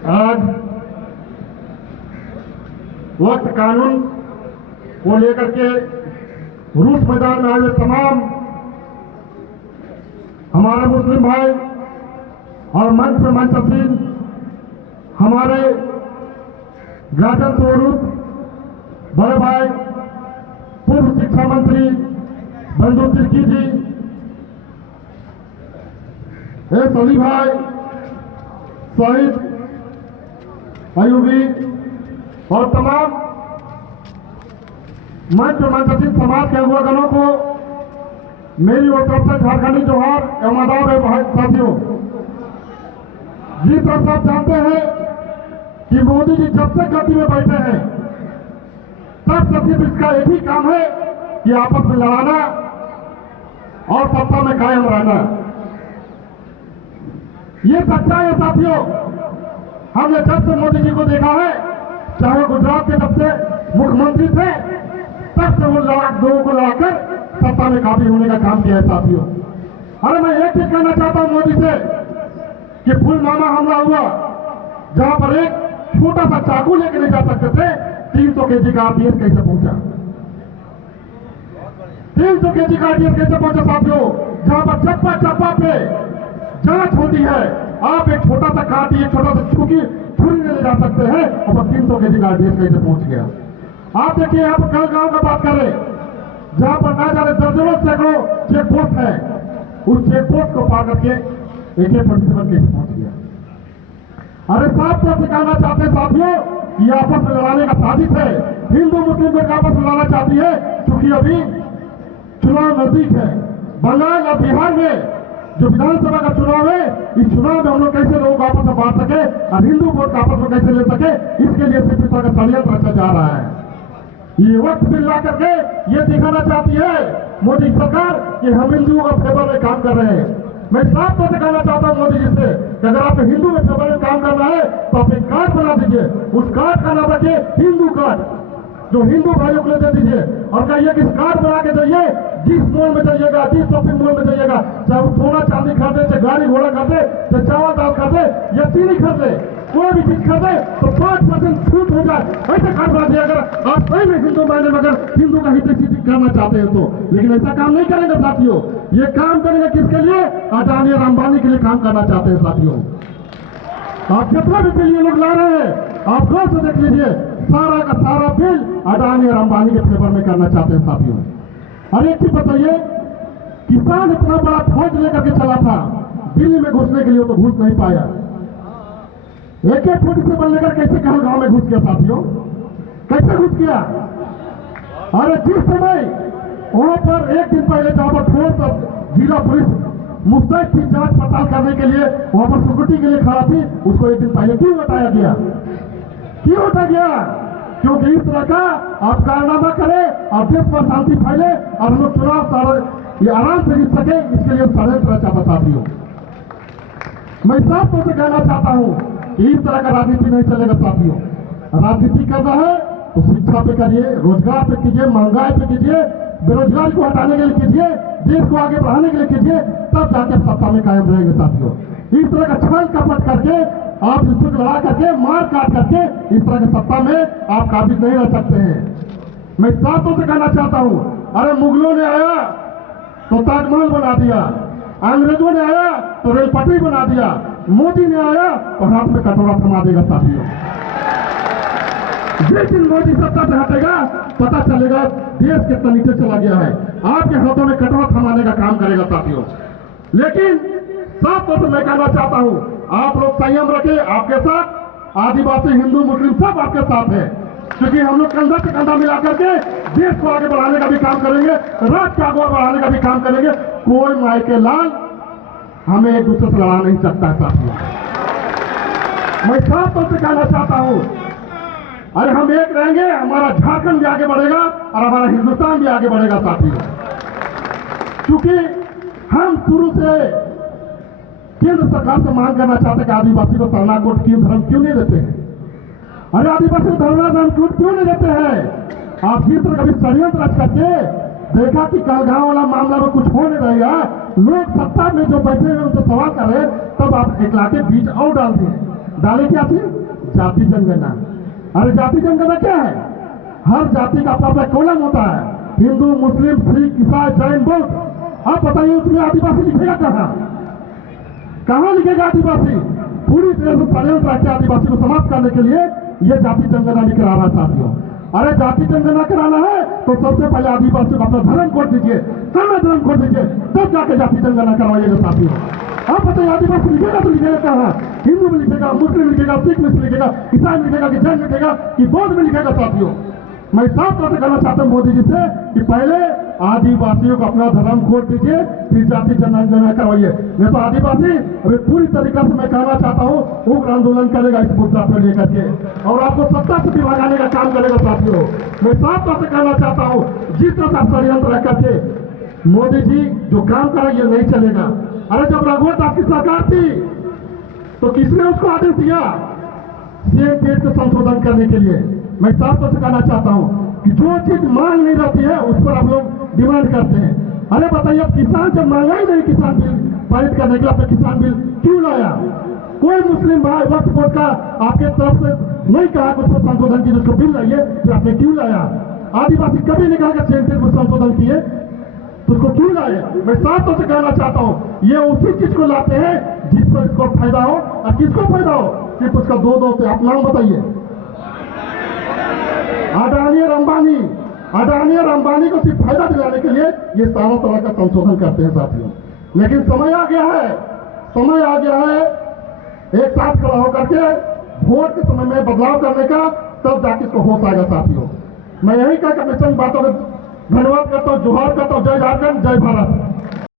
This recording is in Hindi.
आज वक्त कानून को लेकर के रूस मैदान में आए तमाम हमारे मुस्लिम भाई और मंच पे मंचशील हमारे गार्जियन स्वरूप बड़े भाई पूर्व शिक्षा मंत्री बंधु तिर्की जी, सली भाई शहीद अयूबी और तमाम मंच मंचशील समाज के अगुवागणों को मेरी ओर तरफ से झारखंडी जोहार एवं आदाब है भाई साथियों। जी सर, सब जानते हैं कि मोदी जी जब से गद्दी में बैठे हैं तब से सिर्फ इसका एक ही काम है कि आपस में लड़ाना और सत्ता में कायम रहना। ये सच्चाई है साथियों। हमने जब से मोदी जी को देखा है, चाहे गुजरात के जब से मुख्यमंत्री थे तब से वो लोगों को लड़ाकर सत्ता में काबिज होने का काम किया है साथियों। अरे मैं एक चीज कहना चाहता हूं मोदी से कि पुलवामा हमला हुआ जहां पर एक छोटा सा चाकू लेके नहीं जा सकते थे, 300 केजी का आरडीएक्स कैसे पहुंचा? 300 केजी का आरडीएक्स कैसे पहुंचा साथियों? जहां पर चप्पा चप्पा पे जांच होती है, आप एक छोटा सा काटी, एक छोटा सा छुरी ले जा सकते हैं और 300 केजी का आरडीएक्स कैसे पहुंच गया? आप देखिए यहाँ पर कल गांव का बात करें जहां पर ना जाने दर्जनों सैकड़ों चेक पोस्ट है, उस चेक पोस्ट को पार करके AK-47 कैसे पहुंच गया? अरे साफ तौर से कहना चाहते हैं साथियों, ये आपस में लड़ाने का साजिश है। हिंदू मुस्लिम को आपस में लड़ाना चाहती है क्योंकि अभी चुनाव नजदीक है। बंगाल और बिहार में जो विधानसभा का चुनाव है, इस चुनाव में हम लोग कैसे लोगों को आपस में बांट सके और हिंदू वोट आपस में कैसे ले सके, इसके लिए सिर्फ इस तरह का षड्यंत्र रचा जा रहा है। ये वक्त मिला करके ये दिखाना चाहती है मोदी सरकार कि हम हिंदुओं का फेवर में काम कर रहे हैं। मैं साफ तौर से कहना चाहता हूं मोदी जी से कि अगर आप हिंदू में फेवर में काम करना है तो आप एक कार्ड बना दीजिए, उस कार्ड का नाम रखिए हिंदू कार्ड, जो हिंदू भाइयों को दे दीजिए और कहिए कि इस कार्ड बना के जाइए, जिस मॉल में जाइएगा, जिस शॉपिंग मॉल में जाइएगा, चाहे वो सोना चांदी खरीदे, चाहे गाड़ी घोड़ा खरीदे, चाहे चावल दाल खरीदे या चीनी खरीदे, कोई भी चीज खरीदे तो 5% छूट हो जाए, ऐसे कार्ड बना दिया। अगर आप सही में हिंदू मायने में अगर हिंदू का हित करना चाहते हैं तो, लेकिन ऐसा काम नहीं करेंगे साथियों। ये काम करेंगे किसके लिए? अडानी और अंबानी के लिए काम करना चाहते हैं साथियों। आप जितना भी बिल ये लोग ला रहे हैं, आप गौर से देख लीजिए, सारा का सारा बिल अडानी और अंबानी के फेवर में करना चाहते हैं साथियों। अरे एक चीज बताइए, किसान इतना बड़ा फौज लेकर के चला था दिल्ली में घुसने के लिए, तो घुस नहीं पाया। AK-47 लेकर कैसे कहा गांव में घुस गया साथियों? कैसे घुस गया? अरे जिस समय वहां पर एक दिन पहले जहां पर फोर्स जिला पुलिस मुस्तैद थी जांच पड़ताल करने के लिए, वहां पर सिक्योरिटी के लिए खड़ा थी, उसको एक दिन पहले क्यों हटाया गया? क्यों हटा गया? क्योंकि इस तरह का आप कारनामा करें और देश पर शांति फैले और हम लोग चुनाव ये आराम से जीत सके, इसके लिए षड्यंत्र चाहता साथियों। मैं साफ तौर से कहना चाहता हूं कि इस तरह का राजनीति नहीं चलेगा साथियों। राजनीति करना है तो शिक्षा पे करिए, रोजगार पे कीजिए, महंगाई पे कीजिए, बेरोजगारी को हटाने के लिए कीजिए, देश को आगे बढ़ाने के लिए कीजिए, तब जाके सत्ता में कायम रहेंगे साथियों। इस तरह का छल कपट करके आप इसको लड़ा करके मार काट करके इस तरह की सत्ता में आप काबिज नहीं रह सकते हैं। मैं साफ तौर से कहना चाहता हूं, अरे मुगलों ने आया तो ताजमहल बना दिया, अंग्रेजों ने आया तो रेल पटरी बना दिया, मोदी ने आया तो हाथ में कटोरा थमा देगा साथियों। जिस दिन मोदी सत्ता से हटेगा पता चलेगा देश कितना नीचे चला गया है, आपके हाथों में कटोरा थमाने का काम करेगा साथियों। लेकिन साफ तौर से मैं कहना चाहता हूं, आप लोग संयम रखें, आपके साथ आदिवासी हिंदू मुस्लिम सब आपके साथ है, क्योंकि हम लोग कंधा से कंधा मिला करके देश को आगे बढ़ाने का भी काम करेंगे, राष्ट्र को आगे बढ़ाने का भी काम करेंगे। कोई माई के लाल हमें एक दूसरे से लड़ा नहीं सकता है साथियों। मैं साफ तौर से कहना चाहता हूं, अरे हम एक रहेंगे, हमारा झारखंड भी आगे बढ़ेगा और हमारा हिंदुस्तान भी आगे बढ़ेगा साथियों। क्योंकि हम शुरू से केंद्र सरकार से मांग करना चाहते कि आदिवासी को शरणागत क्यों धर्म क्यों नहीं देते हैं? अरे आदिवासी को धर्म क्यों नहीं देते हैं? आप जिस तरह कभी षड्यंत्र रच करके देखा कि कहलगांव वाला मामला में कुछ हो नहीं रहेगा, लोग सत्ता में जो बैठे हुए उनसे सवाल कर रहे, तब आप इकला के बीच और डाल दिए। डाले क्या थी? जाति जनगणना। अरे जाति जनगणना क्या है? हर जाति का अपना अपना कॉलम होता है, हिंदू, मुस्लिम, सिख, ईसाई, जैन, बौद्ध। आप बताइए उसमें आदिवासी लिखेगा कहाँ? कहाँ लिखेगा आदिवासी? पूरी तरह से षड्यंत्र रखे आदिवासी को समाप्त करने के लिए ये जाति जनगणना भी करा रहा है साथियों। अरे जाति जनगणना कराना है तो सबसे पहले आदिवासियों को अपना धर्म कोड दीजिए, सारा धर्म कोड दीजिए, तब जाके जाति जनगणना करवाइएगा साथियों। आप बताइए आदिवासी लिखेगा तो लिखेगा कहाँ? हिंदू में लिखेगा, मुस्लिम में लिखेगा, सिख में लिखेगा, ईसाई में लिखेगा, कि जैन में लिखेगा, कि बौद्ध में लिखेगा साथियों? मैं साफ तौर से कहना चाहता हूँ मोदी जी से कि पहले आदिवासियों को अपना धर्म कोड दीजिए, फिर जाति जनगणना करवाइए। नहीं तो आदिवासी अभी पूरी तरीके से मैं कहना चाहता हूँ उग्र आंदोलन करेगा इस मुद्दा को लेकर के, और आपको सत्ता से भी भगाने का काम करेगा साथियों। मैं साफ तौर से कहना चाहता हूँ जिस तरह से आप षड्यंत्र रख करके मोदी जी जो काम करें ये नहीं चलेगा। अरे जब रघुवंश आपकी सरकार थी तो किसने उसको आदेश दिया सीएम पेज को संशोधन करने के लिए? मैं साफ तौर से कहना चाहता हूँ कि जो चीज मांग नहीं रहती है उस पर आप लोग डिमांड करते हैं। अरे बताइए अब किसान जब मांगा ही नहीं किसान बिल पारित करने के लिए, आपने किसान बिल क्यों लाया? कोई मुस्लिम भाई वक्फ बोर्ड का आपके तरफ से नहीं कहा कि उसको संशोधन की, जिसको बिल लाइए, फिर आपने क्यों लाया? आदिवासी कभी नहीं कहा कि सेंटर में संशोधन किए, तो उसको क्यों लाए? मैं साफ तौर से कहना चाहता हूँ ये उसी चीज को लाते हैं जिस पर इसको फायदा हो, और किसको फायदा हो? सिर्फ उसका दो से। आप नाम बताइए। अडानी और अंबानी को सिर्फ फायदा दिलाने के लिए ये सारा तरह का संशोधन करते हैं साथियों। लेकिन समय आ गया है एक साथ खड़ा होकर के वोट के समय में बदलाव करने का, तब जाके इसको होश आएगा साथियों। मैं यही कहकर अपने चंद बातों में धन्यवाद करता हूँ, जोहार करता हूँ। जय झारखंड, जय भारत।